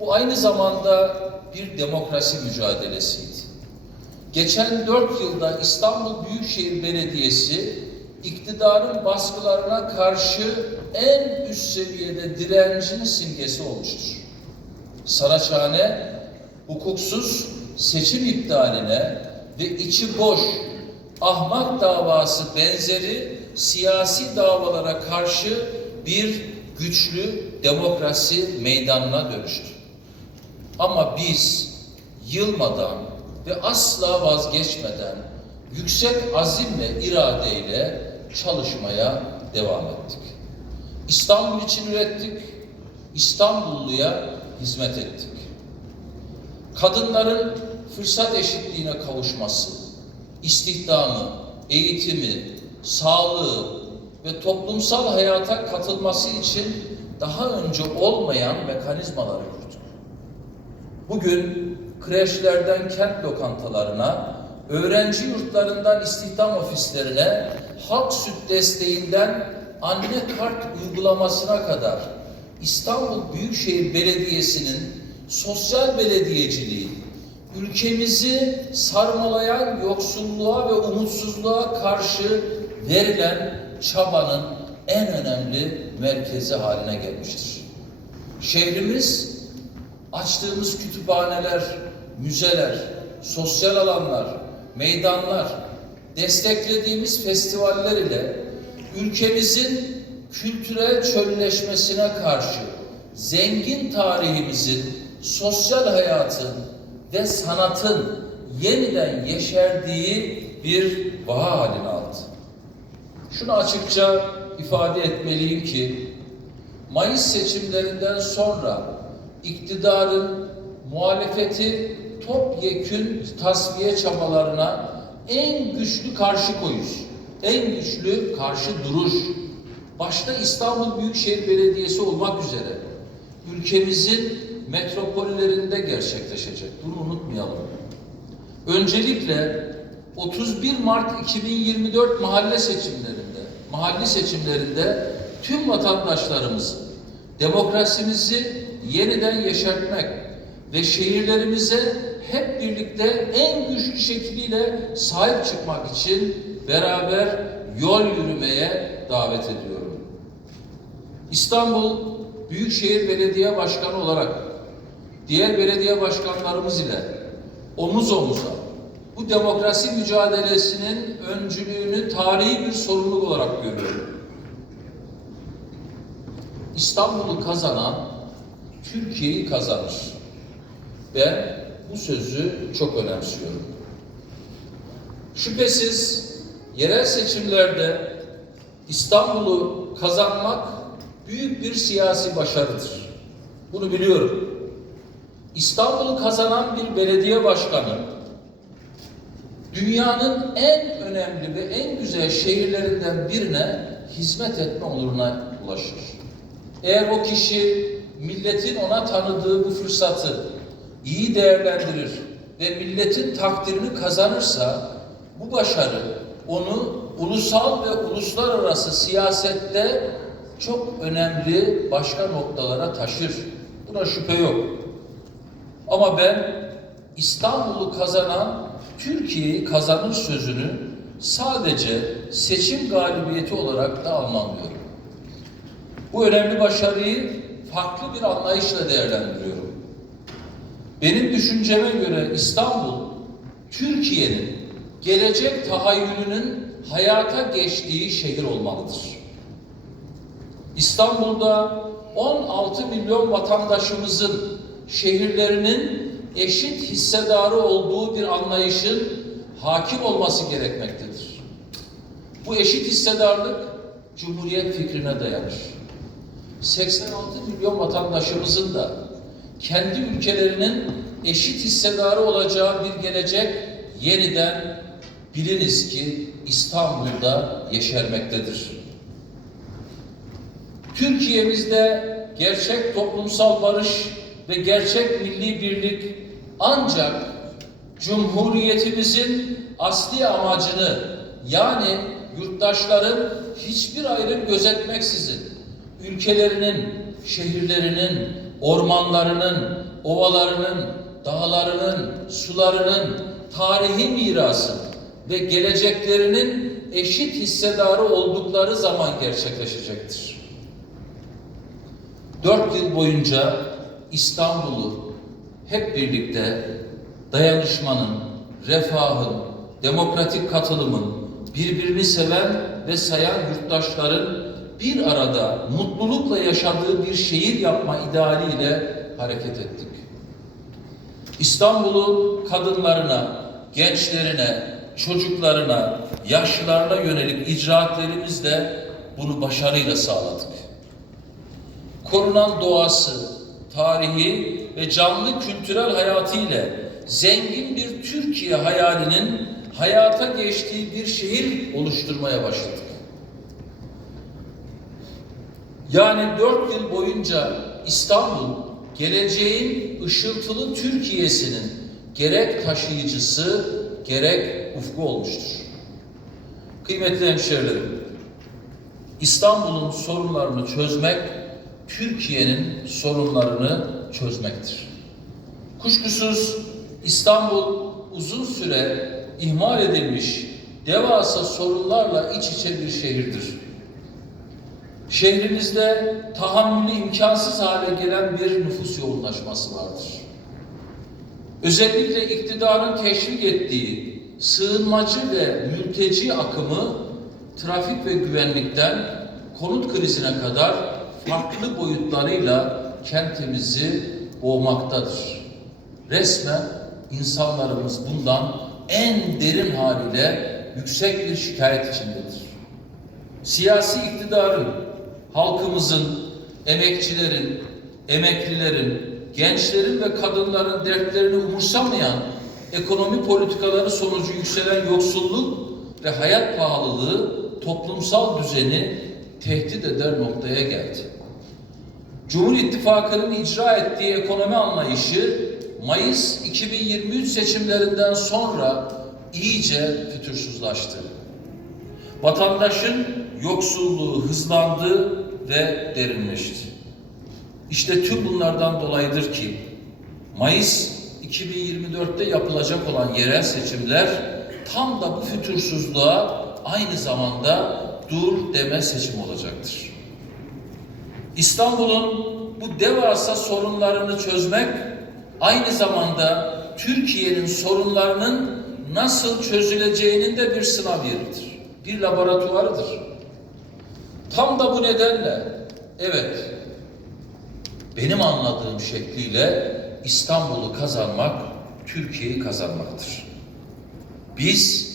Bu aynı zamanda bir demokrasi mücadelesiydi. Geçen dört yılda İstanbul Büyükşehir Belediyesi iktidarın baskılarına karşı en üst seviyede direncin simgesi olmuştur. Saraçhane hukuksuz seçim iptaline ve içi boş ahmak davası benzeri siyasi davalara karşı bir güçlü demokrasi meydanına dönüştü. Ama biz yılmadan ve asla vazgeçmeden yüksek azim ve iradeyle çalışmaya devam ettik. İstanbul için ürettik, İstanbulluya hizmet ettik. Kadınların fırsat eşitliğine kavuşması, istihdamı, eğitimi, sağlığı ve toplumsal hayata katılması için daha önce olmayan mekanizmaları kurduk. Bugün kreşlerden kent lokantalarına, öğrenci yurtlarından istihdam ofislerine, halk süt desteğinden anne kart uygulamasına kadar İstanbul Büyükşehir Belediyesi'nin sosyal belediyeciliği, ülkemizi sarmalayan yoksulluğa ve umutsuzluğa karşı verilen çabanın en önemli merkezi haline gelmiştir. Şehrimiz açtığımız kütüphaneler, müzeler, sosyal alanlar, meydanlar, desteklediğimiz festivaller ile ülkemizin kültürel çölleşmesine karşı zengin tarihimizin, sosyal hayatın ve sanatın yeniden yeşerdiği bir vaha haline aldı. Şunu açıkça ifade etmeliyim ki Mayıs seçimlerinden sonra iktidarın muhalefeti topyekün tasfiye çabalarına en güçlü karşı koyuş, en güçlü karşı duruş, başta İstanbul Büyükşehir Belediyesi olmak üzere ülkemizin metropollerinde gerçekleşecek. Bunu unutmayalım. Öncelikle 31 Mart 2024 mahalle seçimlerinde, mahalli seçimlerinde tüm vatandaşlarımızı demokrasimizi yeniden yeşertmek ve şehirlerimize hep birlikte en güçlü şekliyle sahip çıkmak için beraber yol yürümeye davet ediyorum. İstanbul Büyükşehir Belediye Başkanı olarak diğer belediye başkanlarımız ile omuz omuza bu demokrasi mücadelesinin öncülüğünü tarihi bir sorumluluk olarak görüyorum. İstanbul'u kazanan Türkiye'yi kazanır. Ben bu sözü çok önemsiyorum. Şüphesiz yerel seçimlerde İstanbul'u kazanmak büyük bir siyasi başarıdır. Bunu biliyorum. İstanbul'u kazanan bir belediye başkanı dünyanın en önemli ve en güzel şehirlerinden birine hizmet etme onuruna ulaşır. Eğer o kişi milletin ona tanıdığı bu fırsatı iyi değerlendirir ve milletin takdirini kazanırsa bu başarı onu ulusal ve uluslararası siyasette çok önemli başka noktalara taşır. Buna şüphe yok. Ama ben İstanbul'u kazanan Türkiye'yi kazanır sözünü sadece seçim galibiyeti olarak da anlamıyorum. Bu önemli başarıyı farklı bir anlayışla değerlendiriyorum. Benim düşünceme göre İstanbul, Türkiye'nin gelecek tahayyülünün hayata geçtiği şehir olmalıdır. İstanbul'da 16 milyon vatandaşımızın şehirlerinin eşit hissedarı olduğu bir anlayışın hakim olması gerekmektedir. Bu eşit hissedarlık Cumhuriyet fikrine dayanır. 86 milyon vatandaşımızın da kendi ülkelerinin eşit hissedarı olacağı bir gelecek yeniden biliniz ki İstanbul'da yeşermektedir. Türkiye'mizde gerçek toplumsal barış ve gerçek milli birlik ancak Cumhuriyetimizin asli amacını yani yurttaşların hiçbir ayrım gözetmeksizin ülkelerinin, şehirlerinin, ormanlarının, ovalarının, dağlarının, sularının, tarihi mirası ve geleceklerinin eşit hissedarı oldukları zaman gerçekleşecektir. Dört yıl boyunca İstanbul'u hep birlikte dayanışmanın, refahın, demokratik katılımın, birbirini seven ve sayan yurttaşların bir arada mutlulukla yaşadığı bir şehir yapma idealiyle hareket ettik. İstanbul'u kadınlarına, gençlerine, çocuklarına, yaşlılarına yönelik icraatlerimizle bunu başarıyla sağladık. Korunan doğası, tarihi ve canlı kültürel hayatı ile zengin bir Türkiye hayalinin hayata geçtiği bir şehir oluşturmaya başladık. Yani dört yıl boyunca İstanbul, geleceğin ışıltılı Türkiye'sinin gerek taşıyıcısı, gerek ufku olmuştur. Kıymetli hemşehrilerim, İstanbul'un sorunlarını çözmek, Türkiye'nin sorunlarını çözmektir. Kuşkusuz İstanbul uzun süre ihmal edilmiş devasa sorunlarla iç içe bir şehirdir. Şehrimizde tahammülü imkansız hale gelen bir nüfus yoğunlaşması vardır. Özellikle iktidarın teşvik ettiği sığınmacı ve mülteci akımı trafik ve güvenlikten konut krizine kadar farklı boyutlarıyla kentimizi boğmaktadır. Resmen insanlarımız bundan en derin haliyle yüksek bir şikayet içindedir. Siyasi iktidarın, halkımızın, emekçilerin, emeklilerin, gençlerin ve kadınların dertlerini umursamayan ekonomi politikaları sonucu yükselen yoksulluk ve hayat pahalılığı toplumsal düzeni tehdit eder noktaya geldi. Cumhur İttifakı'nın icra ettiği ekonomi anlayışı Mayıs 2023 seçimlerinden sonra iyice fütursuzlaştı. Vatandaşın yoksulluğu hızlandı ve derinleşti. İşte tüm bunlardan dolayıdır ki Mayıs 2024'te yapılacak olan yerel seçimler tam da bu fütursuzluğa aynı zamanda dur deme seçim olacaktır. İstanbul'un bu devasa sorunlarını çözmek aynı zamanda Türkiye'nin sorunlarının nasıl çözüleceğinin de bir sınav yeridir. Bir laboratuvarıdır. Tam da bu nedenle evet benim anladığım şekliyle İstanbul'u kazanmak Türkiye'yi kazanmaktır. Biz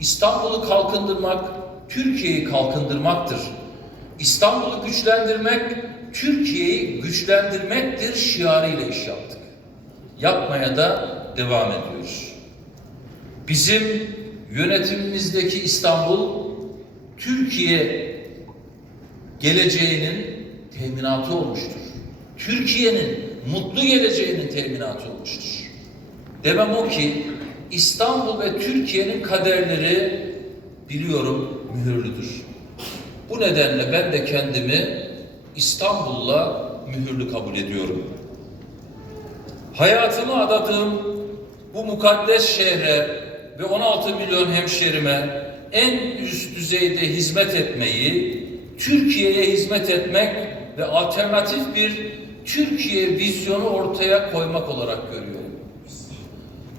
İstanbul'u kalkındırmak Türkiye'yi kalkındırmaktır. İstanbul'u güçlendirmek Türkiye'yi güçlendirmektir şiarıyla iş yaptık. Yapmaya da devam ediyoruz. Bizim yönetimimizdeki İstanbul Türkiye geleceğinin teminatı olmuştur. Türkiye'nin mutlu geleceğinin teminatı olmuştur. Demem o ki İstanbul ve Türkiye'nin kaderleri biliyorum mühürlüdür. Bu nedenle ben de kendimi İstanbul'la mühürlü kabul ediyorum. Hayatımı adadığım bu mukaddes şehre ve 16 milyon hemşerime en üst düzeyde hizmet etmeyi, Türkiye'ye hizmet etmek ve alternatif bir Türkiye vizyonu ortaya koymak olarak görüyorum.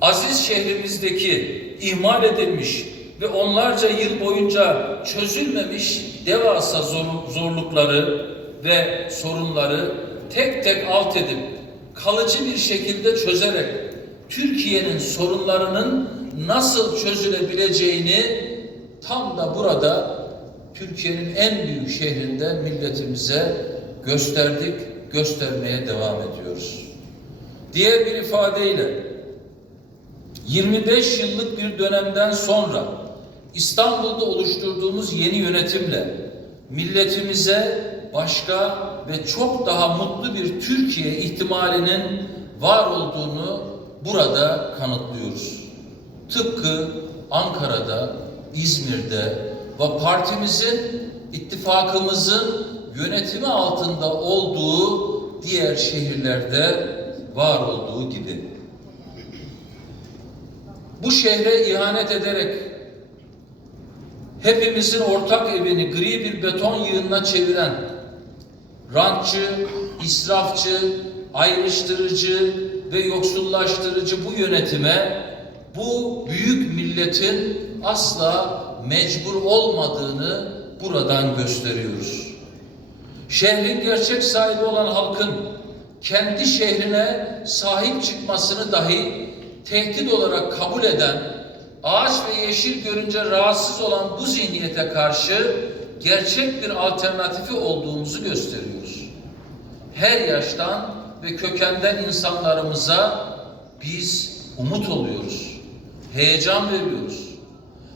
Aziz şehrimizdeki ihmal edilmiş ve onlarca yıl boyunca çözülmemiş devasa zor, zorlukları ve sorunları tek tek alt edip kalıcı bir şekilde çözerek Türkiye'nin sorunlarının nasıl çözülebileceğini tam da burada Türkiye'nin en büyük şehrinde milletimize gösterdik, göstermeye devam ediyoruz. Diğer bir ifadeyle 25 yıllık bir dönemden sonra İstanbul'da oluşturduğumuz yeni yönetimle milletimize başka ve çok daha mutlu bir Türkiye ihtimalinin var olduğunu burada kanıtlıyoruz. Tıpkı Ankara'da, İzmir'de ve partimizin, ittifakımızın yönetimi altında olduğu diğer şehirlerde var olduğu gibi. Bu şehre ihanet ederek hepimizin ortak evini gri bir beton yığınına çeviren rantçı, israfçı, ayrıştırıcı ve yoksullaştırıcı bu yönetime bu büyük milletin asla mecbur olmadığını buradan gösteriyoruz. Şehrin gerçek sahibi olan halkın kendi şehrine sahip çıkmasını dahi tehdit olarak kabul eden, ağaç ve yeşil görünce rahatsız olan bu zihniyete karşı gerçek bir alternatifi olduğumuzu gösteriyoruz. Her yaştan ve kökenden insanlarımıza biz umut oluyoruz, heyecan veriyoruz.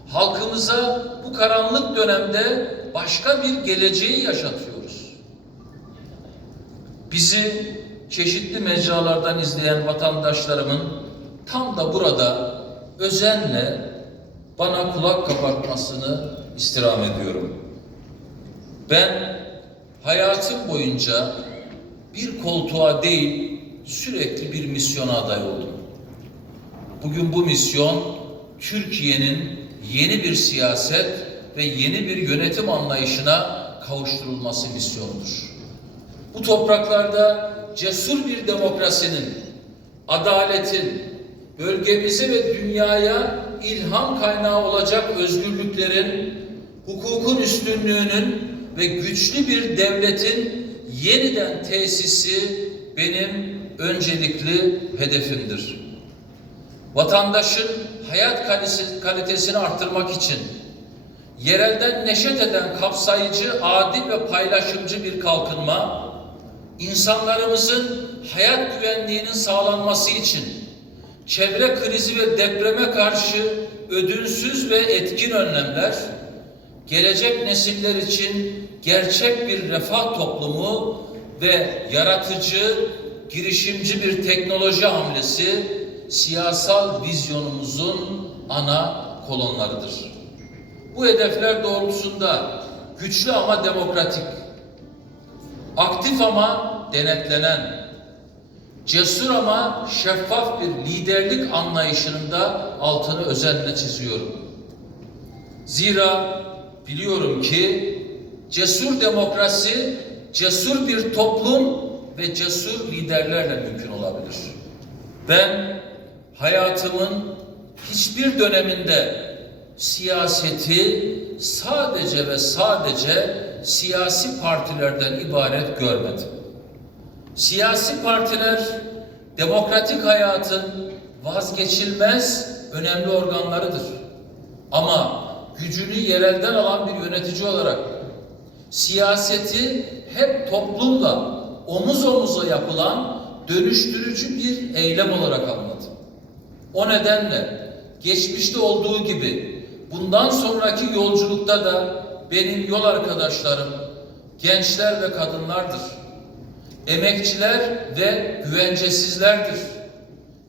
Halkımıza bu karanlık dönemde başka bir geleceği yaşatıyoruz. Bizi çeşitli mecralardan izleyen vatandaşlarımın tam da burada özenle bana kulak kabartmasını istirham ediyorum. Ben hayatım boyunca bir koltuğa değil sürekli bir misyona aday oldum. Bugün bu misyon Türkiye'nin yeni bir siyaset ve yeni bir yönetim anlayışına kavuşturulması misyonudur. Bu topraklarda cesur bir demokrasinin, adaletin, bölgemize ve dünyaya ilham kaynağı olacak özgürlüklerin, hukukun üstünlüğünün ve güçlü bir devletin yeniden tesisi benim öncelikli hedefimdir. Vatandaşın hayat kalitesini arttırmak için yerelden neşet eden kapsayıcı, adil ve paylaşımcı bir kalkınma, insanlarımızın hayat güvenliğinin sağlanması için çevre krizi ve depreme karşı ödünsüz ve etkin önlemler, gelecek nesiller için gerçek bir refah toplumu ve yaratıcı, girişimci bir teknoloji hamlesi siyasal vizyonumuzun ana kolonlarıdır. Bu hedefler doğrultusunda güçlü ama demokratik, aktif ama denetlenen, cesur ama şeffaf bir liderlik anlayışının da altını özenle çiziyorum. Zira biliyorum ki cesur demokrasi, cesur bir toplum ve cesur liderlerle mümkün olabilir. Ben hayatımın hiçbir döneminde siyaseti sadece ve sadece siyasi partilerden ibaret görmedim. Siyasi partiler demokratik hayatın vazgeçilmez önemli organlarıdır. Ama gücünü yerelden alan bir yönetici olarak siyaseti hep toplumla omuz omuza yapılan dönüştürücü bir eylem olarak anladım. O nedenle geçmişte olduğu gibi bundan sonraki yolculukta da benim yol arkadaşlarım gençler ve kadınlardır. Emekçiler ve güvencesizlerdir.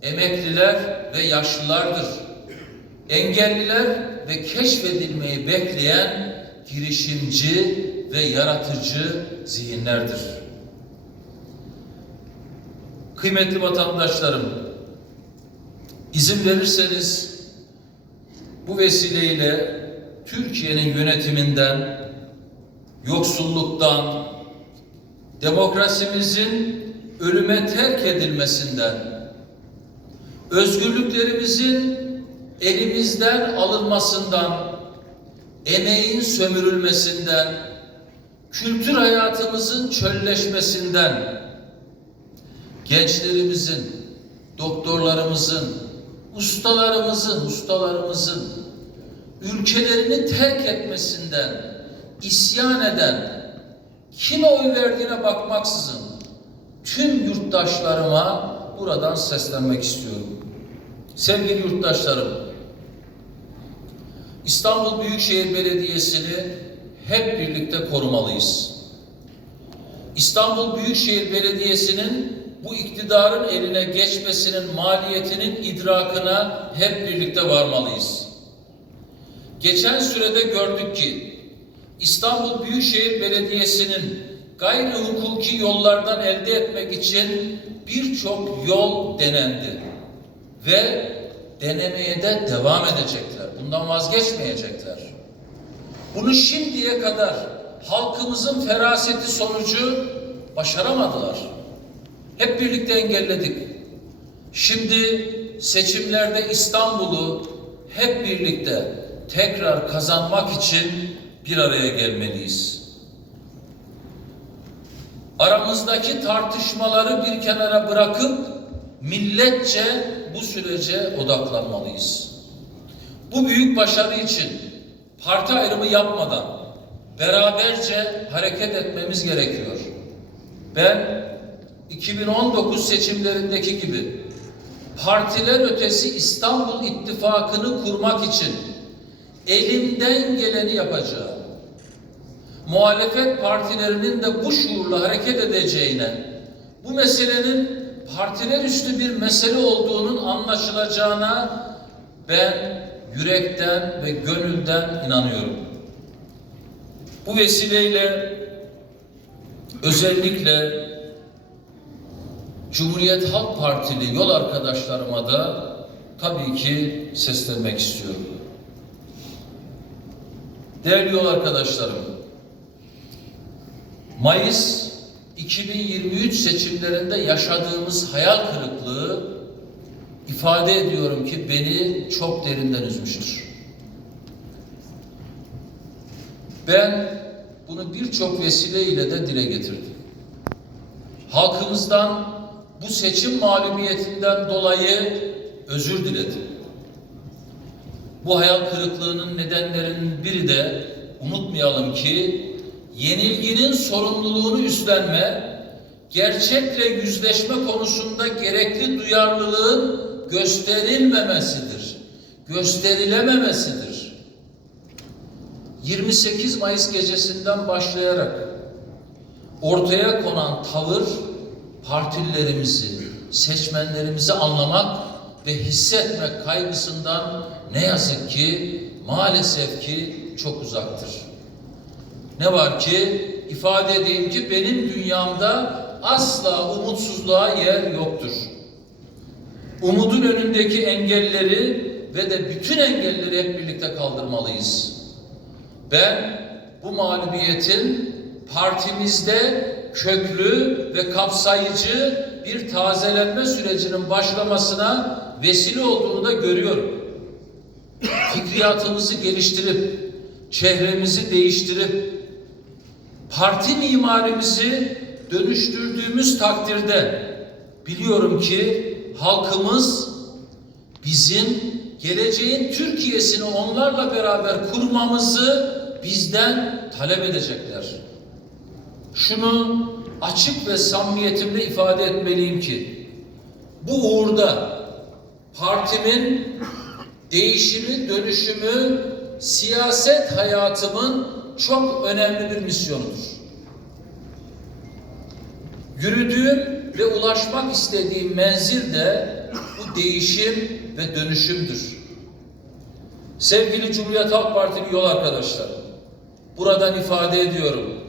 Emekliler ve yaşlılardır. Engelliler ve keşfedilmeyi bekleyen girişimci ve yaratıcı zihinlerdir. Kıymetli vatandaşlarım, izin verirseniz bu vesileyle Türkiye'nin yönetiminden, yoksulluktan, demokrasimizin ölüme terk edilmesinden, özgürlüklerimizin elimizden alınmasından, emeğin sömürülmesinden, kültür hayatımızın çölleşmesinden, gençlerimizin, doktorlarımızın, ustalarımızın, ustalarımızın ülkelerini terk etmesinden isyan eden, kime oy verdiğine bakmaksızın tüm yurttaşlarıma buradan seslenmek istiyorum. Sevgili yurttaşlarım, İstanbul Büyükşehir Belediyesi'ni hep birlikte korumalıyız. İstanbul Büyükşehir Belediyesi'nin bu iktidarın eline geçmesinin maliyetinin idrakına hep birlikte varmalıyız. Geçen sürede gördük ki İstanbul Büyükşehir Belediyesi'nin gayri hukuki yollardan elde etmek için birçok yol denendi ve denemeye de devam edecekler. Bundan vazgeçmeyecekler. Bunu şimdiye kadar halkımızın feraseti sonucu başaramadılar. Hep birlikte engelledik. Şimdi seçimlerde İstanbul'u hep birlikte tekrar kazanmak için bir araya gelmeliyiz. Aramızdaki tartışmaları bir kenara bırakıp milletçe bu sürece odaklanmalıyız. Bu büyük başarı için parti ayrımı yapmadan beraberce hareket etmemiz gerekiyor. Ben 2019 seçimlerindeki gibi partiler ötesi İstanbul İttifakı'nı kurmak için elimden geleni yapacağım. Muhalefet partilerinin de bu şuurla hareket edeceğine, bu meselenin partiler üstü bir mesele olduğunun anlaşılacağına ben yürekten ve gönülden inanıyorum. Bu vesileyle özellikle Cumhuriyet Halk Partili yol arkadaşlarıma da tabii ki seslenmek istiyorum. Değerli yol arkadaşlarım, Mayıs 2023 seçimlerinde yaşadığımız hayal kırıklığı ifade ediyorum ki beni çok derinden üzmüştür. Ben bunu birçok vesileyle de dile getirdim. Halkımızdan bu seçim mağlubiyetinden dolayı özür diledim. Bu hayal kırıklığının nedenlerinin biri de unutmayalım ki yenilginin sorumluluğunu üstlenme, gerçekle yüzleşme konusunda gerekli duyarlılığın gösterilmemesidir. Gösterilememesidir. 28 Mayıs gecesinden başlayarak ortaya konan tavır partililerimizi, seçmenlerimizi anlamak ve hissetmek kaygısından ne yazık ki maalesef ki çok uzaktır. Ne var ki ifade edeyim ki benim dünyamda asla umutsuzluğa yer yoktur. Umudun önündeki engelleri ve de bütün engelleri hep birlikte kaldırmalıyız. Ben bu mağlubiyetin partimizde köklü ve kapsayıcı bir tazelenme sürecinin başlamasına vesile olduğunu da görüyorum. Fikriyatımızı geliştirip, çehremizi değiştirip, parti mimarimizi dönüştürdüğümüz takdirde biliyorum ki halkımız bizim geleceğin Türkiye'sini onlarla beraber kurmamızı bizden talep edecekler. Şunu açık ve samimiyetimle ifade etmeliyim ki bu uğurda partimin değişimi, dönüşümü siyaset hayatımın çok önemli bir misyonudur. Yürüdüğüm ve ulaşmak istediğim menzil de bu değişim ve dönüşümdür. Sevgili Cumhuriyet Halk Partili yol arkadaşlar, buradan ifade ediyorum.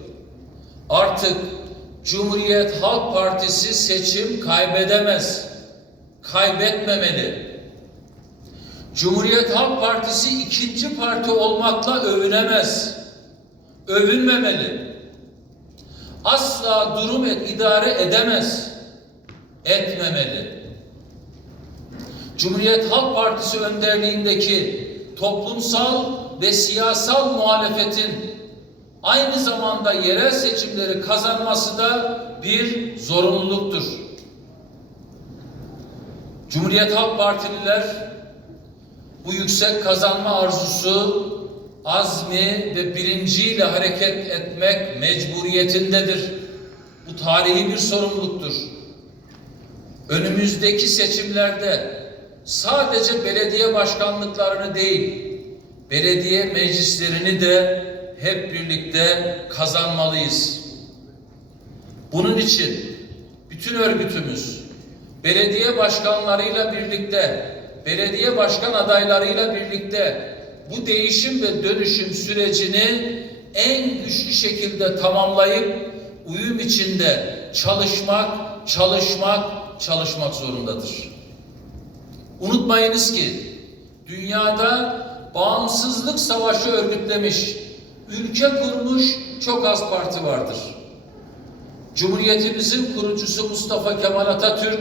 Artık Cumhuriyet Halk Partisi seçim kaybedemez, kaybetmemeli. Cumhuriyet Halk Partisi ikinci parti olmakla övünemez, övünmemeli. Asla durum et, idare edemez, etmemeli. Cumhuriyet Halk Partisi önderliğindeki toplumsal ve siyasal muhalefetin aynı zamanda yerel seçimleri kazanması da bir zorunluluktur. Cumhuriyet Halk Partililer bu yüksek kazanma arzusu, azmi ve bilinciyle hareket etmek mecburiyetindedir. Bu tarihi bir sorumluluktur. Önümüzdeki seçimlerde sadece belediye başkanlıklarını değil, belediye meclislerini de hep birlikte kazanmalıyız. Bunun için bütün örgütümüz belediye başkanlarıyla birlikte, belediye başkan adaylarıyla birlikte bu değişim ve dönüşüm sürecini en güçlü şekilde tamamlayıp uyum içinde çalışmak, çalışmak, çalışmak zorundadır. Unutmayınız ki dünyada bağımsızlık savaşı örgütlemiş, ülke kurmuş çok az parti vardır. Cumhuriyetimizin kurucusu Mustafa Kemal Atatürk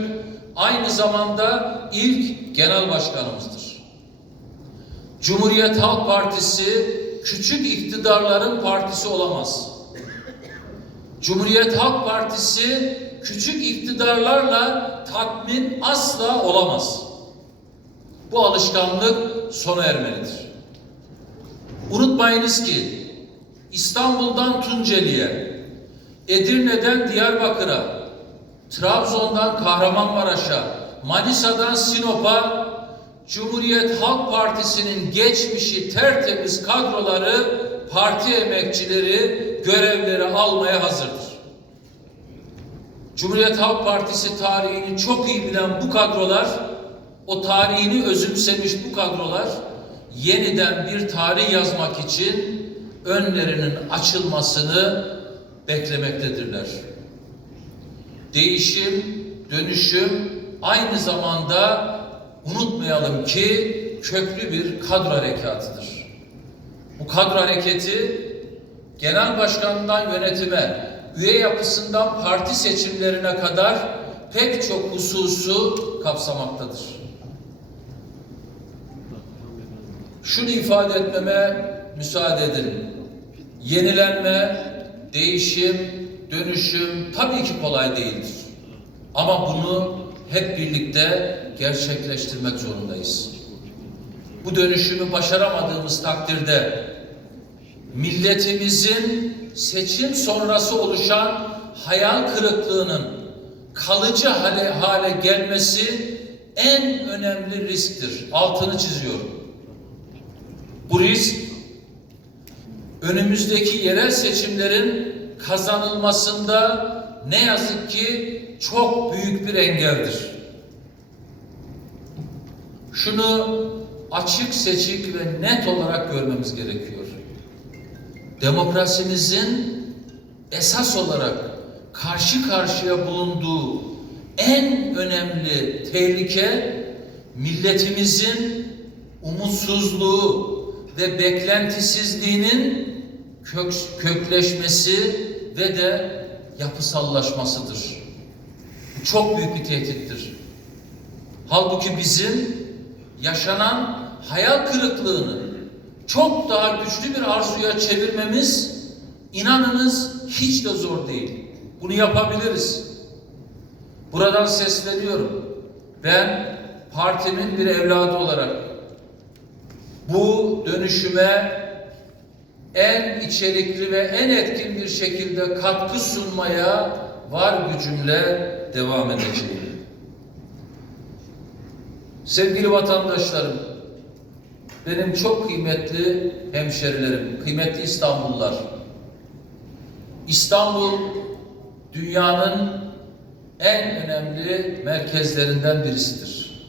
aynı zamanda ilk genel başkanımızdır. Cumhuriyet Halk Partisi küçük iktidarların partisi olamaz. Cumhuriyet Halk Partisi küçük iktidarlarla tatmin asla olamaz. Bu alışkanlık sona ermelidir. Unutmayınız ki İstanbul'dan Tunceli'ye, Edirne'den Diyarbakır'a, Trabzon'dan Kahramanmaraş'a, Manisa'dan Sinop'a Cumhuriyet Halk Partisi'nin geçmişi tertemiz kadroları, parti emekçileri görevleri almaya hazırdır. Cumhuriyet Halk Partisi tarihini çok iyi bilen bu kadrolar, o tarihini özümsemiş bu kadrolar yeniden bir tarih yazmak için önlerinin açılmasını beklemektedirler. Değişim, dönüşüm aynı zamanda unutmayalım ki köklü bir kadro harekatıdır. Bu kadro hareketi genel başkanından yönetime, üye yapısından parti seçimlerine kadar pek çok hususu kapsamaktadır. Şunu ifade etmeme müsaade edin. Yenilenme, değişim, dönüşüm tabii ki kolay değildir. Ama bunu hep birlikte gerçekleştirmek zorundayız. Bu dönüşümü başaramadığımız takdirde milletimizin seçim sonrası oluşan hayal kırıklığının kalıcı hale, hale gelmesi en önemli risktir. Altını çiziyorum. Bu risk önümüzdeki yerel seçimlerin kazanılmasında ne yazık ki çok büyük bir engeldir. Şunu açık, seçik ve net olarak görmemiz gerekiyor. Demokrasimizin esas olarak karşı karşıya bulunduğu en önemli tehlike milletimizin umutsuzluğu ve beklentisizliğinin kök, kökleşmesi ve de yapısallaşmasıdır. Bu çok büyük bir tehdittir. Halbuki bizim yaşanan hayal kırıklığını çok daha güçlü bir arzuya çevirmemiz inanınız hiç de zor değil. Bunu yapabiliriz. Buradan sesleniyorum. Ben partimin bir evladı olarak bu dönüşüme en içerikli ve en etkin bir şekilde katkı sunmaya var gücümle devam edeceğim. Sevgili vatandaşlarım, benim çok kıymetli hemşerilerim, kıymetli İstanbullular. İstanbul dünyanın en önemli merkezlerinden birisidir.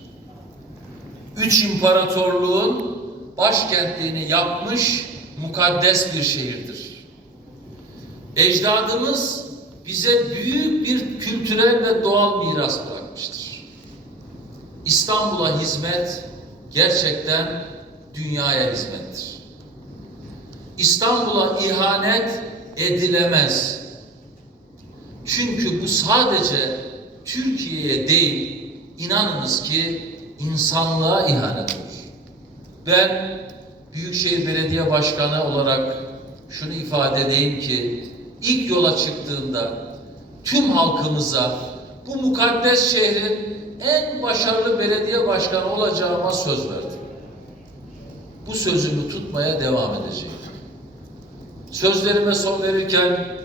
Üç imparatorluğun başkentliğini yapmış mukaddes bir şehirdir. Ecdadımız bize büyük bir kültürel ve doğal miras bırakmıştır. İstanbul'a hizmet gerçekten dünyaya hizmettir. İstanbul'a ihanet edilemez. Çünkü bu sadece Türkiye'ye değil, inanınız ki insanlığa ihanet olur. Ben Büyükşehir Belediye Başkanı olarak şunu ifade edeyim ki ilk yola çıktığımda tüm halkımıza bu mukaddes şehrin en başarılı belediye başkanı olacağıma söz verdim. Bu sözümü tutmaya devam edeceğim. Sözlerime son verirken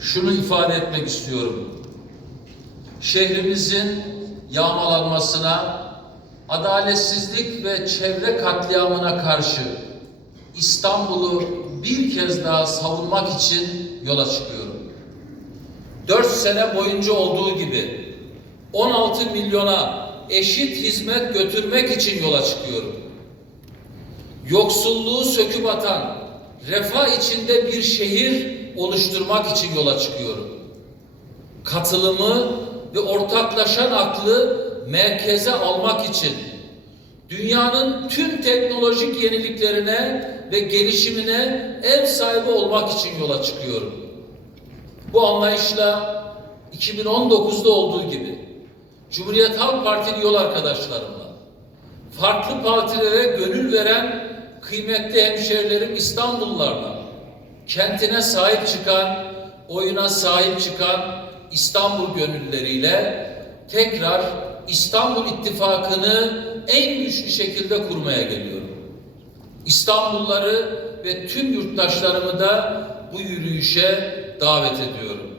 şunu ifade etmek istiyorum. Şehrimizin yağmalanmasına, adaletsizlik ve çevre katliamına karşı İstanbul'u bir kez daha savunmak için yola çıkıyorum. Dört sene boyunca olduğu gibi 16 milyona eşit hizmet götürmek için yola çıkıyorum. Yoksulluğu söküp atan, refah içinde bir şehir oluşturmak için yola çıkıyorum. Katılımı ve ortaklaşan aklı merkeze almak için dünyanın tüm teknolojik yeniliklerine ve gelişimine ev sahibi olmak için yola çıkıyorum. Bu anlayışla 2019'da olduğu gibi Cumhuriyet Halk Partili yol arkadaşlarımla, farklı partilere gönül veren kıymetli hemşerilerim İstanbullularla, kentine sahip çıkan, oyuna sahip çıkan İstanbul gönülleriyle tekrar İstanbul İttifakı'nı en güçlü şekilde kurmaya geliyorum. İstanbulluları ve tüm yurttaşlarımı da bu yürüyüşe davet ediyorum.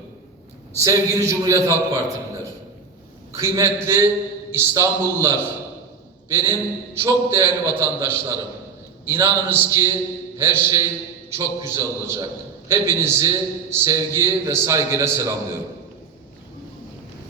Sevgili Cumhuriyet Halk Partililer, kıymetli İstanbullular, benim çok değerli vatandaşlarım, inanınız ki her şey çok güzel olacak. Hepinizi sevgi ve saygıyla selamlıyorum.